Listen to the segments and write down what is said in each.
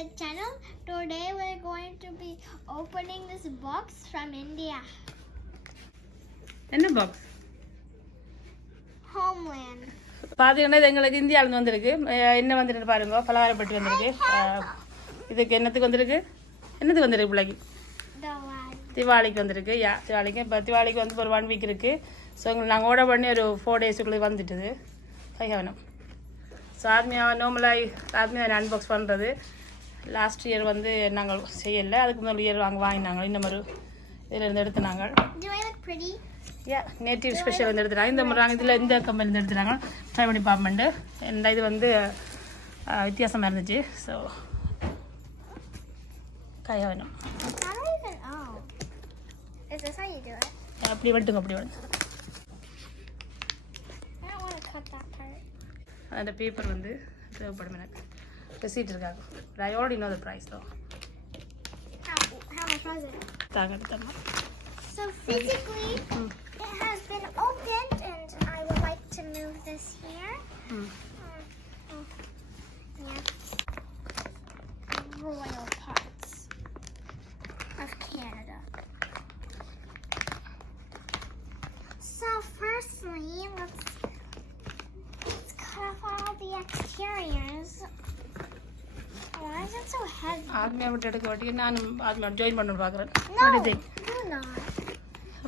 my channel. Today we're going to be opening this box from India. என்ன box? Homeland. பாத்தீங்கன்னா இது எங்களுக்கு இந்தியாவில வந்திருக்கு. என்ன வந்துருக்கு பாருங்க, பலகாரப்பட்டி வந்திருக்கு. இதுக்கு என்னத்துக்கு வந்திருக்கு? என்னத்துக்கு வந்திருக்கு பிள்ளைக்கு? திவாலிக்கு வந்திருக்கு. திவாலிக்கு இப்போ திவாலிக்கு வந்து ஒரு 1 வீக் இருக்குது. ஸோ எங்களுக்கு நாங்கள் ஆர்டர் பண்ணி ஒரு 4 டேஸுக்குள்ளே வந்துட்டுது. கையாவனம். ஸோ ஆத்மியாக ஆத்மியாக அன்பாக்ஸ் பண்ணுறது லாஸ்ட் இயர் வந்து நாங்கள் செய்யலை. அதுக்கு முதல் இயர் வாங்கினாங்க. இந்த மாதிரி இதில் இருந்து எடுத்துனாங்க. நேட்டிவ் ஸ்பெஷல் வந்து எடுத்துனாங்க. இந்த மாதிரி நாங்கள் இதில் இந்த கம்பெனிலேருந்து எடுத்துனாங்க. ட்ரை பண்ணி பார்ப்போம்ண்டு. இந்த இது வந்து வித்தியாசமாக இருந்துச்சு. ஸோ கையாவனம் அப்படி வெட்டுங்க, அப்படி வெட்டுங்க. அந்த பேப்பர் வந்து தேவைப்படும் எனக்கு. ரெசீட் இருக்காங்க. I already know the price though. தாங்க எடுத்துடலாம். So physically it has been opened and I would like to move this here. Yeah. Royal parts of Canada. So firstly, let's cut off all the exteriors. Why is it so heavy? ஆத்மியா விட்டு எடுக்க வாட்டி நானும் ஆத்மியா ஜாயின் பண்ணணும் பார்க்குறேன். No, do not.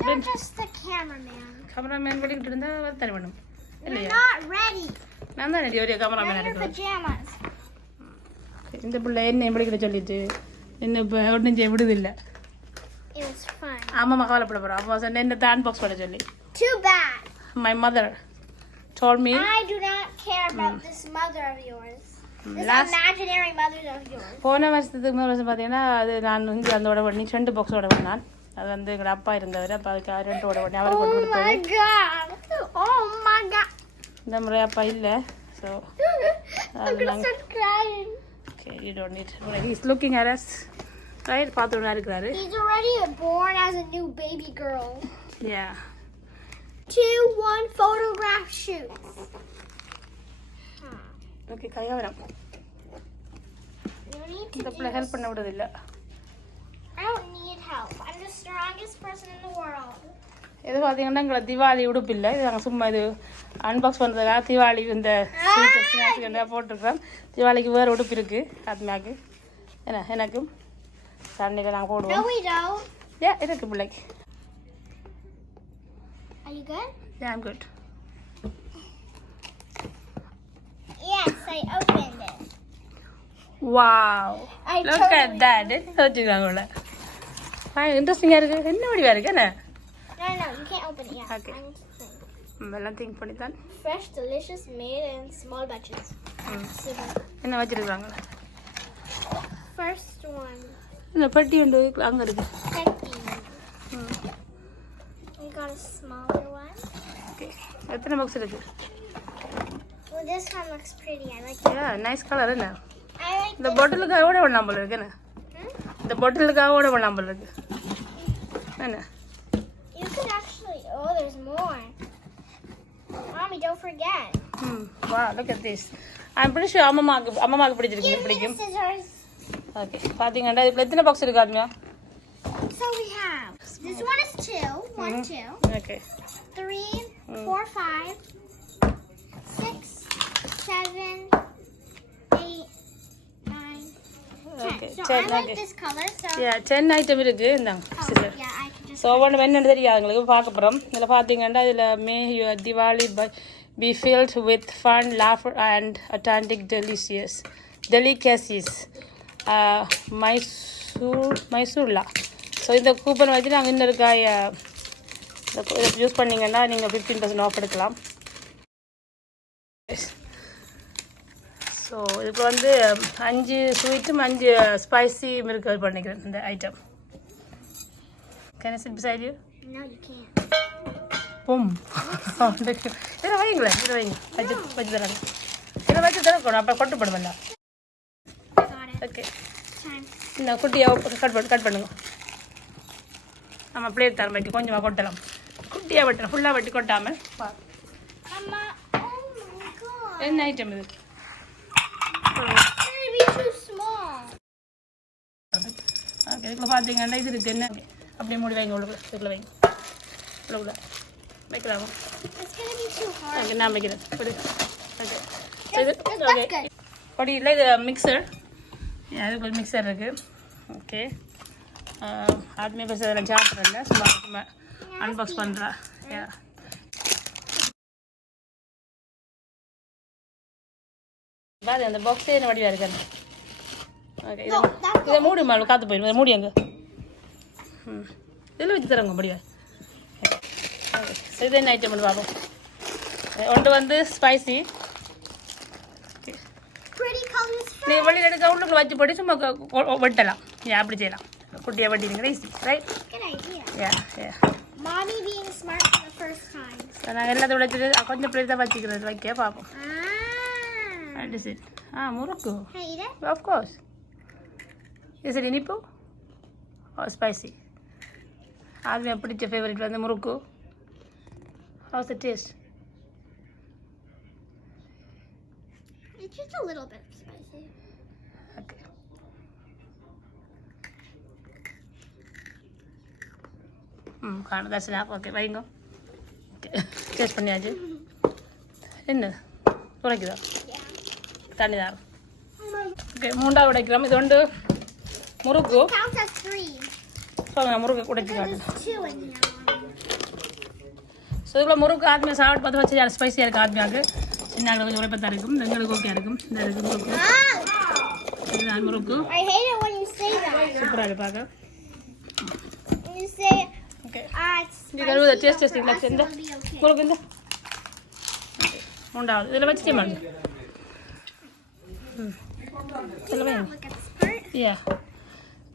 You're just the cameraman. Cameraman வெளிக்கிட்டு இருந்தால் தனி பண்ணும். You're not ready. நான் தான் ரெடி ஒரு கேமராமேன் You're in your எடுக்கிறேன். pajamas. இந்த பிள்ளை என்ன வெளிக்கிட்ட சொல்லிட்டு என்ன இப்போ ஒன்றும் செய்ய விடுதில்லை. It was fun. அம்மா கவலைப்பட போகிறோம். அம்மா சொன்ன என்ன அன்பாக்ஸ் பண்ண சொல்லி. Too bad. My mother told me. I do not care about this mother of yours. This imaginary mother of yours. போன வருஷத்துக்கு முதல் வருஷம் பார்த்தீங்கன்னா அது நான் வந்து அதோட பண்ணி 2 பாக்ஸோட பண்ணான். அது வந்து எங்கள் அப்பா இருந்தவர். அப்போ அதுக்கு 2 ஓட பண்ணி அவரை கொண்டு கொடுத்தாரு. Oh my god. இந்த முறை அப்பா இல்லை. So I'm gonna start crying. Okay, you don't need. He's looking at us. Right, பார்த்துட்டு இருக்கிறாரு. He's already born as a new baby girl. Yeah. 2-1 photograph shoots. Okay, கையாவரம். You need to இந்த பிள்ளை ஹெல்ப் பண்ண விடுறதில்லை. I don't need help. I'm the strongest person in the world. இது பார்த்தீங்கன்னா எங்களை திவாலி உடுப்பு இல்லை. இது நாங்கள் சும்மா இது அன்பாக்ஸ் பண்ணுறதுக்காக திவாலி இந்த ஸ்நாக்ஸ் போட்டிருக்கோம். திவாலிக்கு வேறு உடுப்பு இருக்குது ஆத்மாவுக்கு. என்ன எனக்கும் சண்டையில் நாங்கள் போடுவோம். No, we don't. Yeah, இருக்கு பிள்ளைக்கு. Are you good? Yeah, I'm good. Yes, I opened it. Wow. Look totally at that. வச்சுருக்காங்க உள்ள. இன்ட்ரெஸ்டிங்காக இருக்குது. என்ன வடிவாக இருக்கு என்ன? No, you can't open it yet. Okay. எல்லாம் திங்க் பண்ணி தான். Fresh, delicious, made in small batches. Super. என்ன வச்சுருக்காங்க? First one. இந்த பெட்டி உண்டு அங்கே இருக்கு. We got a smaller one. Okay. எத்தனை பாக்ஸ் இருக்கு? Well, this one looks pretty. I like it. Yeah, nice color என்ன? I like இந்த this. பாட்டிலுக்காக ஓட வேணாம் போல இருக்கு என்ன? இந்த பாட்டிலுக்காக ஓட வேணாம் போல இருக்கு என்ன? You could actually. Oh, there's more. Mommy, don't forget. Wow, look at this. I'm pretty sure அம்மாக்கு பிடிச்சிருக்கு. Give me the பிடிக்கும். scissors. Okay. பாத்தீங்கன்னா இதுல எத்தனை பாக்ஸ் இருக்கு ஆத்மியா? So we have. This one is 2. 1, 2. Okay. 3, 4, 5, 6, 7, 8, 9, 10. Okay. So 10, I like okay. this color. So. Yeah, 10 item இருக்கு. இந்தாங்க. Oh, yeah, I can just. So ஒன்று என்னென்னு தெரியாது எங்களுக்கு பார்க்க போகிறோம். இதில் பார்த்தீங்கன்னா இதில் may your Diwali be filled with fun laughter and authentic delicacies மைசூர்லா. ஸோ இந்த கூப்பன் வச்சு நாங்கள் இன்னொரு காய் இதை யூஸ் பண்ணிங்கன்னா நீங்கள் 15% ஆஃப் எடுக்கலாம். ஸோ இதுக்கு வந்து 5 ஸ்வீட்டும் 5 ஸ்பைசியும் இருக்க பண்ணிக்கிறேன் இந்த item. Can I sit beside you? No, you can't. Boom. இதில் வைங்களேன், இதில் வைங்க. வச்சு தராங்க. இதில் வச்சு தரக்கணும், அப்புறம் கொட்டு போடுவல்ல. ஓகே. இந்த குட்டியாக கட் பண்ணுங்க. நம்ம பிளேட் தரம் வைக்க கொஞ்சமாக கொட்டலாம். குட்டியாக வெட்டலாம், ஃபுல்லாக வெட்டி கொட்டாமல். என்ன ஐட்டம் இது? ஓகே இதுக்குள்ள பார்த்தீங்கன்னா இது இருக்குது என்ன அப்படியே மூடி வைங்க உள்ளுக்குள்ள இதுக்குள்ள வைங்க உள்ளுக்குள்ள வைக்கலாமா ஓகே நான் வைக்கிறேன் ஓகே இது ஓகே பொடி இல்லை இது மிக்சர் அதுக்கு ஒரு மிக்சர் இருக்குது ஓகே ஆத்மீய பேச அதெல்லாம் சாப்பிட்றதில்ல சும்மா அன்பாக்ஸ் பண்ணுறா பாரு அந்த பாக்ஸே என்ன வடிவாக இருக்காது ஓகே இதை மூடி மாவு காற்று போயிடும் இதை மூடி அங்கே இதில் வச்சு தரங்க முடியா ஓகே இது என்ன ஐட்டம் பண்ணி பார்ப்போம் ஒன்று வந்து ஸ்பைசி நீங்கள் வெளியில் எடுக்க உள்ளுக்குள்ள வச்சு போட்டு சும்மா வெட்டலாம் ஏன் அப்படி செய்யலாம் குட்டியாக வெட்டிடுங்க easy right Mommy being smart for the first time. நாங்கள் எல்லாத்தையும் வச்சுட்டு கொஞ்சம் பிளேட் தான் வச்சுக்கிறது வைக்க பார்ப்போம் That is it. முறுக்கு Can I eat it? Of course. Is it இனிப்பு or spicy? ஆத்மியா பிடிச்ச ஃபேவரட் வந்து முறுக்கு How's the taste? It's just a little bit spicy. Okay. காணும் that's enough. Okay, வைங்க ஓகே டேஸ்ட் பண்ணியாச்சு என்ன உடைக்குதா தண்ணி தான் ஓகே மூண்டாவது உடைக்கிறோம் இது வந்து முறுக்கு Count as 3. சொல்லுங்க முறுக்கு உடைச்சு There's காட்டுங்க 2 in here. ஸோ இவ்வளோ முறுக்கு ஆத்மியா சாப்பிட்டு பார்த்து வச்சு யாரும் ஸ்பைஸியாக இருக்குது ஆத்மியாவுக்கு சின்ன கொஞ்சம் உழைப்பத்தான் இருக்கும் எங்களுக்கு ஓகே இருக்கும் இந்த இருக்குது முறுக்கு இதுதான் முறுக்கு I hate it when you say that. சூப்பராக இருக்கு பார்க்க When you say, okay it's இது கழுவுத spicy, டேஸ்ட் the இல்லை rest இந்த will be okay. முறுக்கு இந்த மூண்டாவது இதில் வச்சு செய்வாங்க சொல்லுவேன் Look at the skirt. ஏ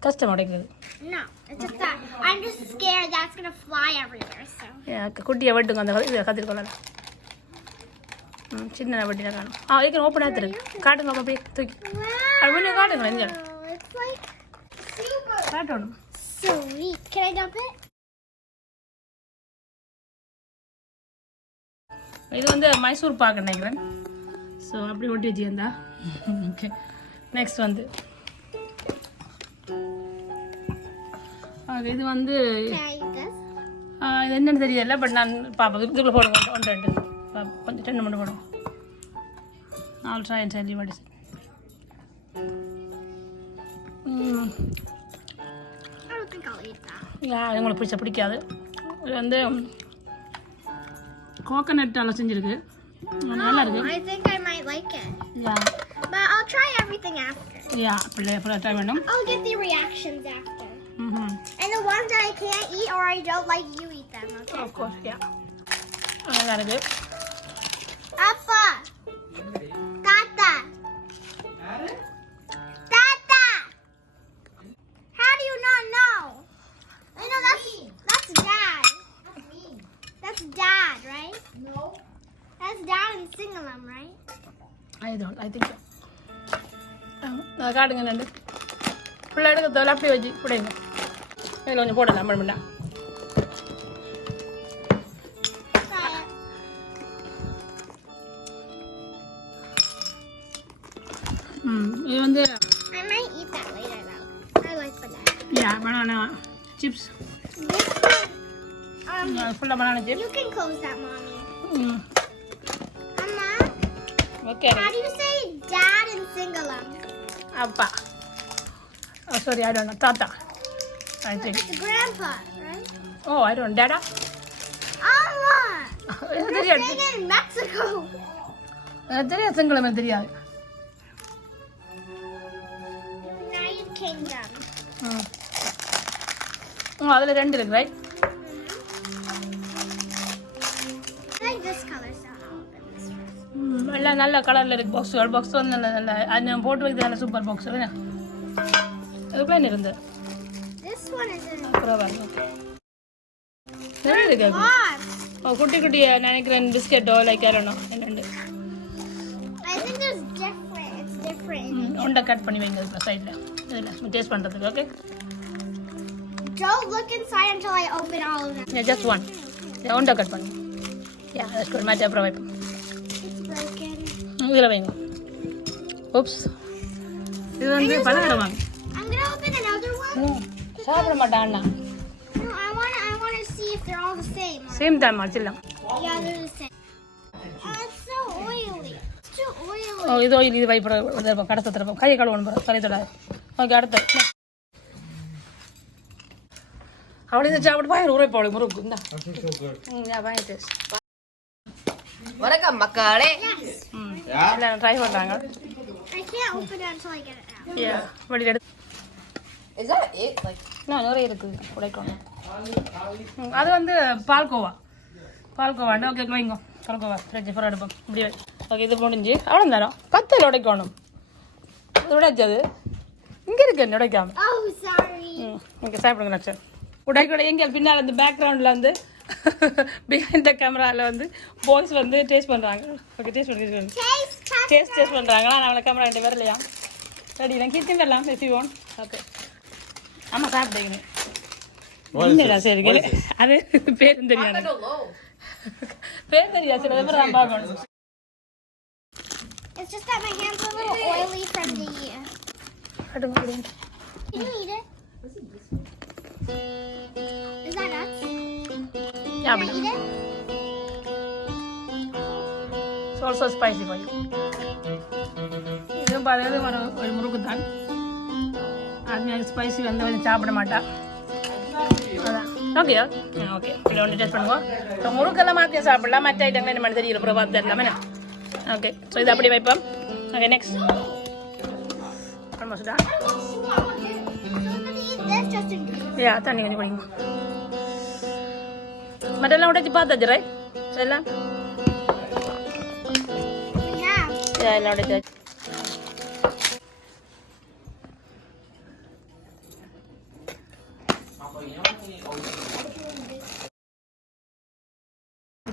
கஷ்டம் உடைக்கிறது No, it's just that I'm just scared that's gonna fly everywhere. So ஏ குட்டியை வெட்டுங்க அந்த இதை கத்திரிக்கொள்ளலாம் சின்ன வெட்டினா காணும் ஏற்கனவே ஓப்பன் ஆகிருக்கு காட்டுங்க அப்படியே தூக்கி அது முன்னே காட்டுங்களேன் இந்த it's like super காட்டணும் sweet. Can I dump it? இது வந்து மைசூர் பாக்கு நினைக்கிறேன் ஸோ அப்படி ஒட்டி வச்சுருந்தா ஓகே நெக்ஸ்ட் வந்து இது வந்து Can I eat this? இது என்னன்னு தெரியல பட் நான் பார்ப்பேன் இதுக்குள்ளே போடுங்க ஒன்று ரெண்டு கொஞ்சம் 2 மட்டும் போடுவோம் I'll try and tell you what is it. I don't think I'll eat that. உங்களுக்கு பிடிக்காது இது வந்து கோகனட்டால் செஞ்சுருக்கு நல்லா இருக்கு I think I might like it. Yeah But I'll try everything after. யா பிள்ளை ட்ரை வேணும் I'll get the reactions after. ம் And the ones that I can't eat or I don't like, you eat them, okay? of course யா நல்லா இருக்கு Appa! Tata! Tata! How do you not know? I know that's Dad. That's Dad, right? No. That's Dad in Singalam, right? I think காட்டுங்க ரெண்டு பிள்ளை எடுக்க தோலை அப்படி வச்சு பிடிங்க இதில் கொஞ்சம் போடலாம் பண்ண Try it. இது வந்து I might eat that later though. I like banana. Yeah banana chips This one, ஃபுல்லாக banana chips you can close that, Mommy. Mama, okay how do you say Dad in Singalam? அப்பா sorry I don't know தாத்தா I think It's Grandpa, right? Oh I don't டேடா Amma! எனக்கு We're தெரியாது staying in Mexico. எனக்கு தெரியாது சிங்களம் எனக்கு தெரியாது United Kingdom. அதில் 2 இருக்கு right I like this color, so I'll open this first. எல்லாம் நல்ல கலரில் இருக்குது பாக்ஸ் வந்து நல்ல நல்ல அது நான் போட்டு வைக்கிறது நல்ல சூப்பர் பாக்ஸ் என்ன அதுக்குள்ள என்ன இருந்து This one is in பரவாயில்ல நிறைய இருக்கு box. குட்டி குட்டி நினைக்கிறேன் பிஸ்கெட்டோ லைக் யாரோனோ என்னண்டு I think there's different. It's different. உண்டை கட் பண்ணி வைங்க இதில் சைடில் இதில் டேஸ்ட் பண்ணுறதுக்கு okay Don't look inside until I open all of them. Just one உண்டை கட் பண்ணி யா தட்ஸ் குட் மேட்ச் அப்புறம் வைப்போம் It's broken. இதில் வைங்க ஓப்ஸ் இது வந்து பலகாரம் வாங்க I'm gonna open another one. சாப்பிட மாட்டான் அண்ணா. No, I want to see if they're all the same. Same தான் மச்சில்லாம். Yeah, they're the same. It's so oily. It's too oily. ஓ இது oil இது வைப்பற கடத்த தரப்போம். கை கழுவணும் பாரு. கை தொடாது. ஓகே அடுத்து. அவளே இந்த சாப்பிட்டு பாரு ஊரே போடு முறுக்கு இந்தா. யா பாய் டேஸ்ட். வணக்கம் மக்களே. எல்லாம் ட்ரை பண்றாங்க. I can't open it until I get it out. யா வடி எடுத்து. Is that it? Like நான் நிறைய இருக்குது உடைக்கணும். அது வந்து பால்கோவா. பால்கோவாண்டா ஓகே வைங்க. பால்கோவா ஃப்ரிட்ஜ் ஃபோர் எடுப்போம். இப்படி வை. ஓகே இது முடிஞ்சு அவ்வளோதானோ கத்தல் உடைக்கணும். உடைச்சது இங்கே இருக்கு என்ன உடைக்காம. Oh, sorry. ஓகே சாப்பிடுங்க நச்சர். உடைக்கூட எங்கே பின்னால் அந்த பேக்ரவுண்டில் வந்து பிஹைண்ட் த கேமராவில் வந்து பாய்ஸ் வந்து டேஸ்ட் பண்ணுறாங்க. ஓகே டேஸ்ட் பண்ணி டேஸ்ட் பண்ணுறாங்க. நான் அவளை கேமரா கிட்ட வரலையா ரெடி நான் கீர்த்தி வரலாம் if you want. ஓகே ஆமாம் சாப்பிட்டேங்க. இல்லைடா சரி அது பேர் தெரியாது பேர் தெரியாது சரி அதை தான் பார்க்கணும். It's just that my hands are a little oily from the... Can you eat it? Is that nuts? Can I eat it? It's also spicy for you. இதுவும் பார்த்தது ஒரு முறுக்கு தான். அது ஸ்பைசி வந்து கொஞ்சம் சாப்பிட மாட்டா. அதான் ஓகேயா ஓகே இதில் ஒன்று டேஸ்ட் பண்ணுவோம். இப்போ முறுக்கெல்லாம் மாற்றி சாப்பிடலாம். மற்ற ஐட்டங்கள் என்ன மாதிரி தெரியல அப்புறம் பார்த்து தரலாமே. ஓகே ஸோ இது அப்படி வைப்போம். ஓகே நெக்ஸ்ட் ஆல்மோஸ்ட் தான். யா தண்ணி கொஞ்சம் குடிங்க. மற்றெல்லாம் உடைச்சி பார்த்தாச்சு ரைட் எல்லாம். யா எல்லாம் உடைச்சாச்சு.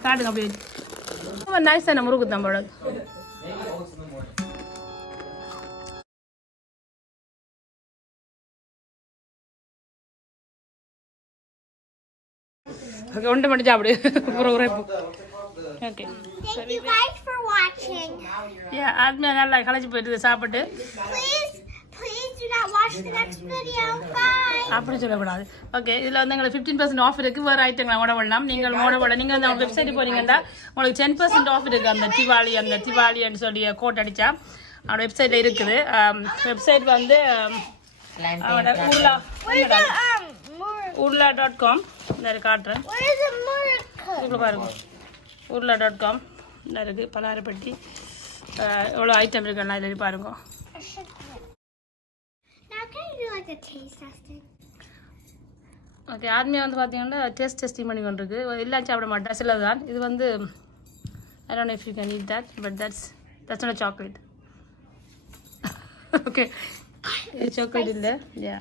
காட்டுங்க அப்படியே ரொம்ப நைஸ் தானே முறுக்கு தான் போடாது. ஓகே ஒன்று மட்டும் சாப்பிடு okay. Thank you guys for watching. யா ஆத்மியா நல்லா களைச்சி போயிட்டு சாப்பிட்டு. Please do not watch the next video. Bye. அப்படி சொல்லக்கூடாது. ஓகே இதில் வந்து எங்களுக்கு 15% ஆஃப் இருக்குது. வேறு ஐட்டங்களை ஓட விடலாம். நீங்கள் ஓட விட நீங்கள் அந்த வெப்சைட் போனீங்கன்னா உங்களுக்கு 10% ஆஃப் இருக்குது. அந்த திவாலின்னு சொல்லி கோட் அடித்தா அவனோட வெப்சைட்டில் இருக்குது. வெப்சைட் வந்து urla.com நிறைய காட்டுறேன். இவ்வளோ பாருங்க urla.com இருக்குது. பலகாரப்பட்டி எவ்வளோ ஐட்டம் இருக்குன்னா இதில் பாருங்க. ஓகே ஆத்மியா வந்து பார்த்தீங்கன்னா டெஸ்டிங் பண்ணி கொண்டிருக்கு. எல்லாம் சாப்பிட மாட்டேன் சில தான். இது வந்து I don't know if you can eat that but that's not a chocolate. Okay இது சாக்லேட் இல்லை. யா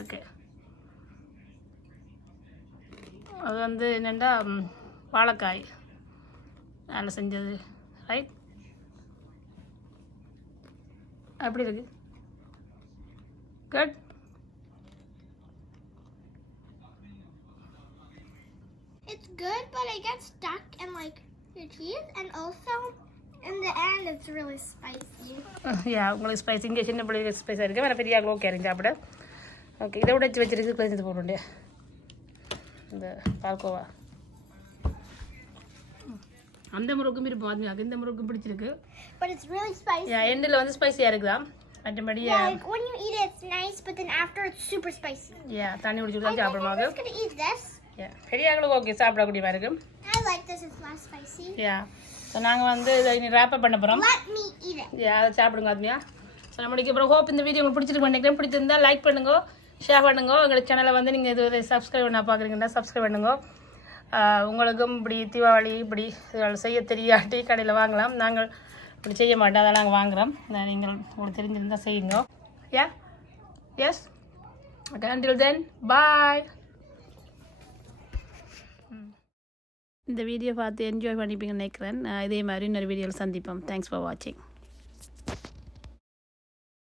ஓகே அது வந்து என்னென்னா வாழைக்காய் அதில் செஞ்சது ரைட். அப்படி இருக்கு good. It's good, but I get stuck in like your teeth, and also in the end, it's really spicy. யா உங்களுக்கு ஸ்பைஸ் இங்கே சின்ன பிள்ளைங்க ஸ்பைஸாக இருக்குது. வேறு பெரிய ஆகலோ கேரிங் சாப்பிட. ஓகே இதை உடைச்சி வச்சிருக்கு கொஞ்சம் போட்டுண்டே இந்த பால்கோவா. அந்த முறுக்கும் இருப்போம் ஆத்மியாவுக்கு. இந்த முறுக்கு பிடிச்சிருக்கு. But it's really spicy. யா எண்டில் வந்து ஸ்பைஸியாக இருக்குதா மற்றபடி. Yeah, like when you eat it, it's nice, but then after it's super spicy. யா தண்ணி குடிச்சுட்டு தான் I'm சாப்பிடுவாங்க. just gonna eat this. யா பெரிய ஆகலுக்கு ஓகே சாப்பிடக்கூடிய மாதிரி இருக்கும். I like this. It's less spicy. Yeah so நாங்கள் வந்து இதை இனி ரேப்பப் பண்ண போகிறோம். Let me eat it. யா அதை சாப்பிடுங்க ஆத்மியா. ஸோ நம்மளுக்கு அப்புறம் ஹோப் இந்த வீடியோ உங்களுக்கு பிடிச்சிருக்கு நினைக்கிறேன். பிடிச்சிருந்தா லைக் பண்ணுங்க, ஷேர் பண்ணுங்க. எங்களோட சேனலை வந்து நீங்கள் இது சப்ஸ்கிரைப் பண்ண பார்க்குறீங்கன்னா சப்ஸ்கிரைப் பண்ணுங்க. உங்களுக்கும் இப்படி தீபாவளி இப்படி செய்ய தெரியாட்டி கடையில் வாங்கலாம். நாங்கள் இப்படி செய்ய மாட்டோம், அதை நாங்கள் வாங்குகிறோம். நீங்கள் உங்களுக்கு தெரிஞ்சிருந்தால் செய்யுங்க. யா S okay until then bye. இந்த வீடியோ பார்த்து என்ஜாய் பண்ணிப்பீங்கன்னு நினைக்கிறேன். இதே மாதிரி இன்னொரு வீடியோவில் சந்திப்போம். தேங்க்ஸ் ஃபார் வாட்சிங்.